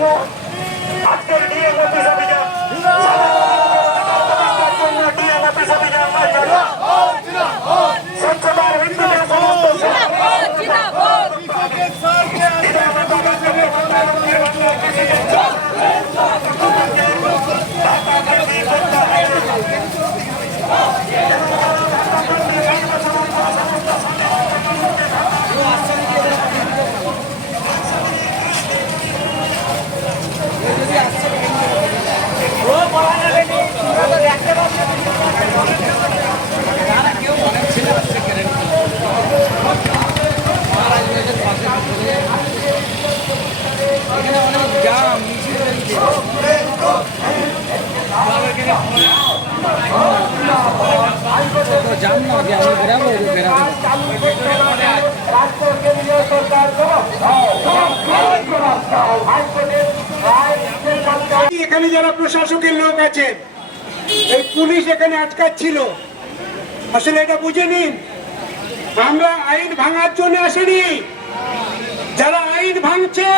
জন্য জান না আমি বেরাবো বেরাবো এখানে যারা প্রশাসকের লোক আছেন এই পুলিশ এখানে আটকাচ্ছিল। আসলে এটা বুঝে নিন আমরা আইন ভাঙার জন্য আসেনি। যারা আইন ভাঙছে,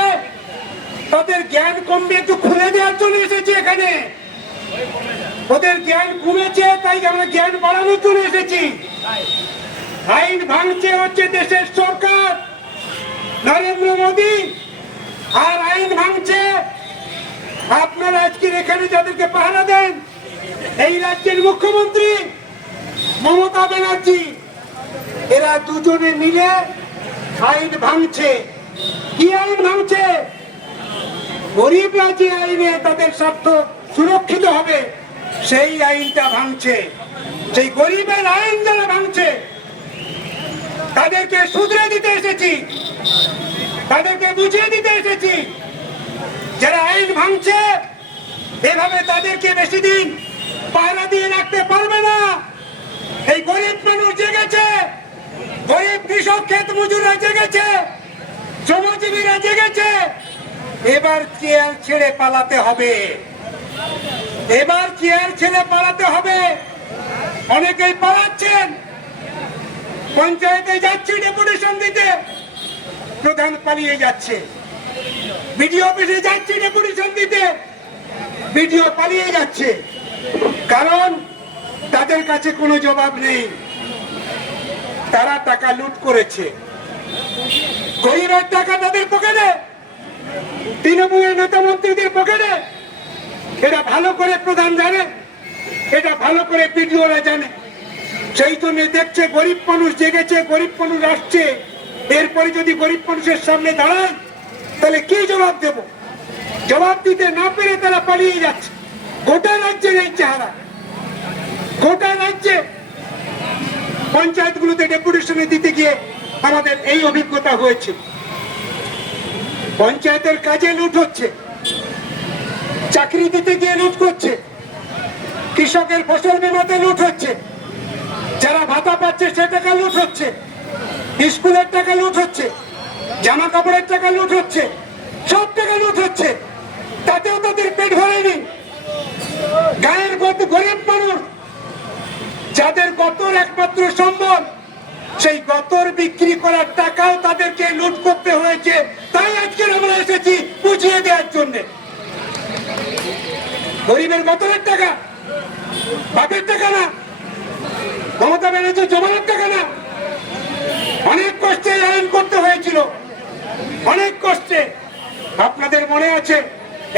তাদের জ্ঞান কমবে, একটু খুলে দেওয়ার জন্য এসেছে এখানে। ওদের জ্ঞান কমেছে, তাই আমরা জ্ঞান বাড়ানোর জন্য এসেছি। আইন ভাঙছে হচ্ছে দেশের সরকার, নরেন্দ্র মোদী, আর আইন ভাঙছে। আপনারা আজকের এখানে যাদেরকে পাহারা দেন, এই রাজ্যের মুখ্যমন্ত্রী মমতা ব্যানার্জি, এরা দুজনে মিলে আইন ভাঙছে। কি আইন ভাঙছে? গরিবরা যে আইনে তাদের স্বার্থ সুরক্ষিত হবে। সেই আইনটা ভাঙছে, সেই গরিবের আইন যারা ভাঙছে, তাদেরকে শুধরে দিতে এসেছি, তাদেরকে বুঝিয়ে দিতে এসেছি, যারা আইন ভাঙছে, এভাবে তাদেরকে বেশি দিন পাহারা দিয়ে রাখতে পারবে না। এই গরিব মানুষ জেগেছে, গরিব কৃষক ক্ষেত মজুররা জেগেছে, শ্রমজীবীরা জেগেছে, এবার চেয়ার ছেড়ে পালাতে হবে? এবার চেয়ার ছেড়ে পালাতে হবে। অনেকেই পালাচ্ছেন। পঞ্চায়েতে যাচ্ছি ডেপুটেশন দিতে প্রধান পালিয়ে যাচ্ছে। বিডিও অফিসে যাচ্ছি ডেপুটেশন দিতে বিডিও পালিয়ে যাচ্ছে। কারণ তাদের কাছে কোনো জবাব নেই। তারা টাকা লুট করেছে। গরিবের টাকা তাদের পকেটে। তৃণমূলের নেতা মন্ত্রীদের পকেটে। এটা ভালো করে প্রধান জানে, এটা ভালো করে বিডিওরা জানে। সেই জন্য দেখছে গরিব মানুষ জেগেছে, গরিব মানুষ আসছে। এরপরে যদি গরিব মানুষের সামনে দাঁড়ায়, তাহলে কি জবাব দেব? জবাব দিতে না পেরে তারা পালিয়ে যাচ্ছে। গোটা রাজ্যের এই চেহারা। গোটা রাজ্যে পঞ্চায়েতগুলোতে ডেপুটেশনে দিতে গিয়ে আমাদের এই অভিজ্ঞতা হয়েছে। পঞ্চায়েতের কাজে লুট হচ্ছে। চাকরি দিতে গিয়ে লুট করছে। কৃষকের ফসল বিমাতে লুট হচ্ছে। যারা ভাতা পাচ্ছে সে টাকা লুট হচ্ছে। স্কুলের টাকা লুট হচ্ছে। জামা কাপড়ের টাকা লুট হচ্ছে। সব টাকা লুট হচ্ছে। তাতেও তাদের পেট ভরেনি। গায়ের গত গরিব মানুষ, যাদের গতর একমাত্র সম্বল, সেই গতর বিক্রি করার টাকাও তাদেরকে লুট করতে হয়েছে। তাই আজকে আমরা এসেছি বুঝিয়ে দেওয়ার জন্য। গরিবের গতরের টাকা, বাপের টাকা না, মমতা ব্যানার্জি জমানোর টাকা না। অনেক কষ্টে আইন করতে হয়েছিল, অনেক কষ্টে। আপনাদের মনে আছে,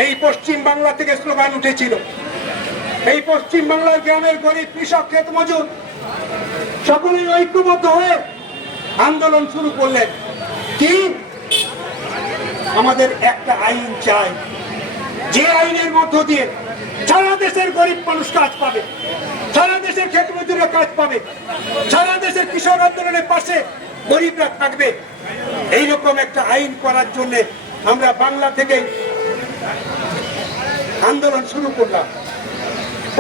এই পশ্চিম বাংলা থেকে স্লোগান উঠেছিল। এই পশ্চিম বাংলার গ্রামের গরিব কৃষক, ক্ষেত মজুর, সকলেই ঐক্যবদ্ধ হয়ে আন্দোলন শুরু করলেন। কি? আমাদের একটা আইন চাই। যে আইনের মধ্য দিয়ে সারা দেশের গরিব মানুষ কাজ পাবে, সারা দেশের ক্ষেত মজুররা কাজ পাবে, সারা দেশের কৃষক আন্দোলনের পাশে গরিবরা থাকবে, এইরকম একটা আইন করার জন্য আমরা বাংলা থেকে আন্দোলন শুরু করলাম।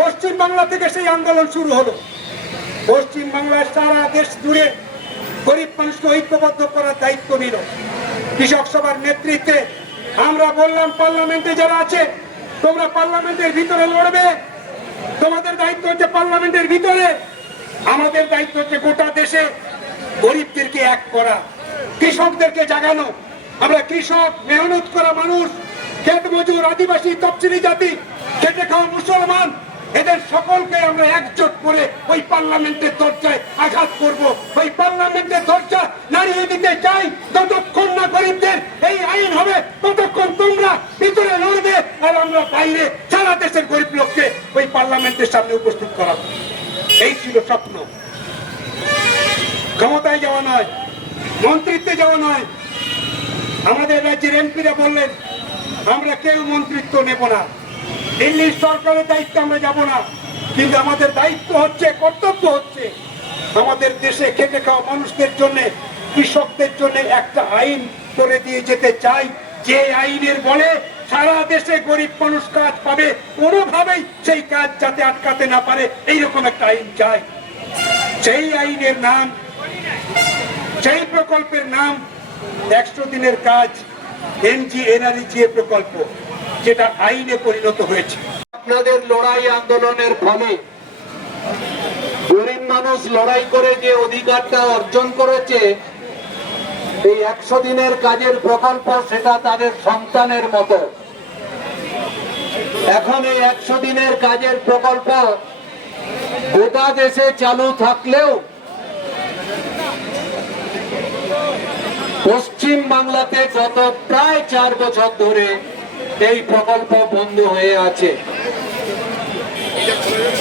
পশ্চিম বাংলা থেকে সেই আন্দোলন শুরু হলো। পশ্চিম বাংলার সারা দেশ জুড়ে গরিব মানুষকে ঐক্যবদ্ধ করার দায়িত্ব নিল। কৃষক সভার নেতৃত্বে আমরা বললাম পার্লামেন্টে যারা আছে, তোমরা পার্লামেন্টের ভিতরে লড়বে। তোমাদের দায়িত্ব হচ্ছে পার্লামেন্টের ভিতরে। আমাদের দায়িত্ব হচ্ছে গোটা দেশে গরিবদেরকে এক করা, কৃষকদেরকে জাগানো। আমরা কৃষক, মেহনত করা মানুষ খেট মজুর আদিবাসী, তফসিলি জাতি, খেটে খাওয়া মুসলমান এদের সকলকে আমরা একজোট করে ওই পার্লামেন্টের দরজায় আঘাত করব। ওই পার্লামেন্টের দরজা নাড়িয়ে দিতে চাই। ততক্ষণ না গরিবদের এই আইন হবে, ততক্ষণ তোমরা ভিতরে লড়বে আর আমরা বাইরে সারা দেশের গরিব লোককে ওই পার্লামেন্টের সামনে উপস্থিত করাবো। এই ছিল স্বপ্ন। ক্ষমতায় যাওয়া নয়, মন্ত্রিত্বে যাওয়া নয়। আমাদের রাজ্যের এমপিরা বললেন, আমরা কেউ মন্ত্রিত্ব নেব না। দিল্লির সরকারের দায়িত্ব আমরা যাব না। কিন্তু আমাদের দায়িত্ব হচ্ছে, কর্তব্য হচ্ছে আমাদের দেশে খেটে খাওয়া মানুষদের জন্য, কৃষকদের জন্য একটা আইন করে দিয়ে যেতে চাই। যে আইনের বলে সারা দেশে গরিব মানুষ কাজ পাবে, কোনোভাবেই সেই কাজ যাতে আটকাতে না পারে, এইরকম একটা আইন চাই। সেই আইনের নাম, সেই প্রকল্পের নাম, একশো দিনের কাজ, এনজি এনআরজিএ প্রকল্প। যেটা আইনে পরিণত হয়েছে। আপনাদের লড়াই আন্দোলনের ফলে গরিব মানুষ লড়াই করে যে অধিকারটা অর্জন করেছে, এই একশো দিনের কাজের প্রকল্প সেটা তাদের সন্তানের মতো। এখন এই একশো দিনের কাজের প্রকল্প গোটা দেশে চালু থাকলেও পশ্চিম বাংলাতে গত প্রায় চার বছর ধরে এই প্রকল্প বন্ধ হয়ে আছে।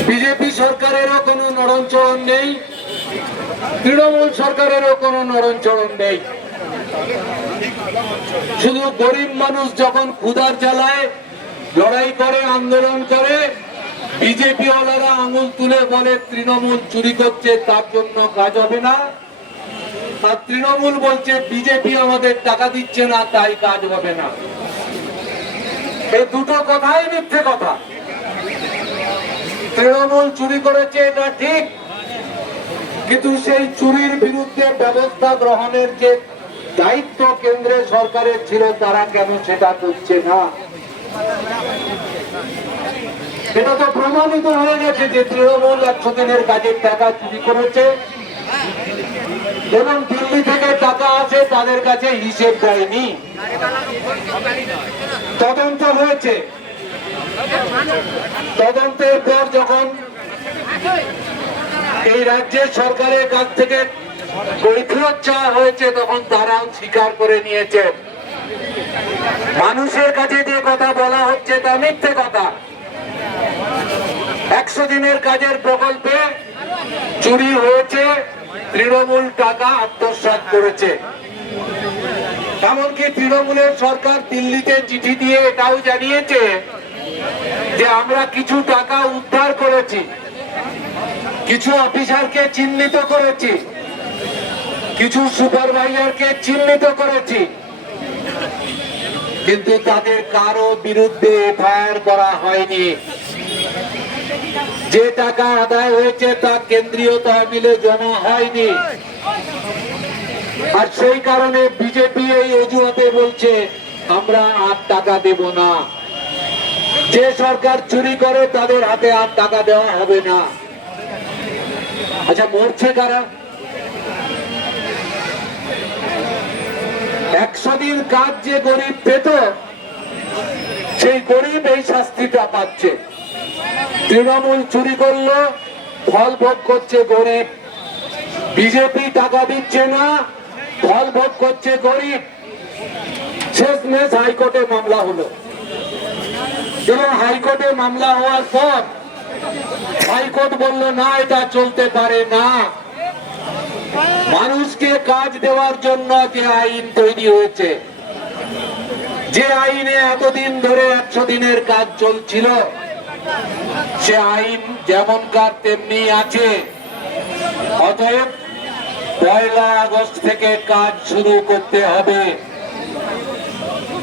বিজেপি সরকারেরও কোনো নড়নচড়ন নেই। তৃণমূল সরকারেরও কোনো নড়নচড়ন নেই। শুধু গরিব মানুষ যখন ক্ষুধার জ্বালায়, লড়াই করে, আন্দোলন করে বিজেপি ওয়ালারা আঙুল তুলে বলে তৃণমূল চুরি করছে, তার জন্য কাজ হবে না। আর তৃণমূল বলছে, বিজেপি আমাদের টাকা দিচ্ছে না, তাই কাজ হবে না। এই দুটো কথাই মিথ্যে কথা। তৃণমূল চুরি করেছে এটা ঠিক, কিন্তু সেই চুরির বিরুদ্ধে ব্যবস্থা গ্রহণের যে দায়িত্ব কেন্দ্রের সরকারের ছিল, তারা কেন সেটা করছে না? এটা তো প্রমাণিত হয়ে গেছে যে তৃণমূল একশো দিনের কাজের টাকা চুরি করেছে। এবং দিল্লি থেকে টাকা আছে তাদের কাছে হিসেব দেয়নি। তদন্ত হয়েছে। তদন্তের পর যখন এই রাজ্যের সরকারের কাছ থেকে কৈফিয়ত চাওয়া হয়েছে, তখন তারাও স্বীকার করে নিয়েছে। মানুষের কাছে যে কথা বলা হচ্ছে তা মিথ্যে কথা। একশো দিনের কাজের প্রকল্পে চুরি হয়েছে, তৃণমূল টাকা আত্মসাৎ করেছে। এমনকি তৃণমূলের সরকার দিল্লিতে চিঠি দিয়ে এটাও জানিয়েছে যে আমরা কিছু টাকা উদ্ধার করেছি, কিছু অফিসারকে চিহ্নিত করেছি, কিছু সুপারভাইজারকে চিহ্নিত করেছি, কিন্তু তাদের কারও বিরুদ্ধে এফআইআর করা হয়নি। যে টাকা আদায় হয়েছে তা কেন্দ্রীয় তহবিলে জমা হয়নি। আর সেই কারণে বিজেপি এই অজুহাতে বলছে, আমরা আর টাকা দেব না। যে সরকার চুরি করে তাদের হাতে আর টাকা দেওয়া হবে না। আচ্ছা মরছে কারা? একশো দিন কাজ যে গরিব পেত, সেই গরিব এই শাস্তিটা পাচ্ছে। তৃণমূল চুরি করল, ফল ভোগ করছে গরিব। বিজেপি টাকা দিচ্ছে না ফল ভোগ করছে গরিব। শেষমেশ হাইকোর্টে মামলা হলো। এবং হাইকোর্টে মামলা হওয়ার পর হাইকোর্ট বলল, না, এটা চলতে পারে না। মানুষকে কাজ দেওয়ার জন্য যে আইন তৈরি হয়েছে, যে আইনে এতদিন ধরে একশো দিনের কাজ চলছিল, সে আইন যেমনকার তেমনি আছে। অতএব পয়লা আগস্ট থেকে কাজ শুরু করতে হবে।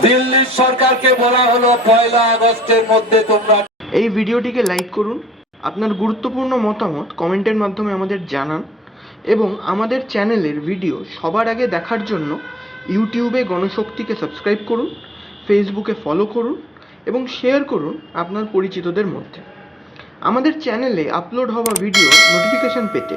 দিল্লির সরকারকে বলা হলো, পয়লা আগস্টের মধ্যে তোমরা এই ভিডিওটিকে লাইক করুন, আপনার গুরুত্বপূর্ণ মতামত কমেন্টের মাধ্যমে আমাদের জানান এবং আমাদের চ্যানেলের ভিডিও সবার আগে দেখার জন্য ইউটিউবে গণশক্তিকে সাবস্ক্রাইব করুন, ফেসবুকে ফলো করুন এবং শেয়ার করুন আপনার পরিচিতদের মধ্যে। আমাদের চ্যানেলে আপলোড হওয়া ভিডিও নোটিফিকেশন পেতে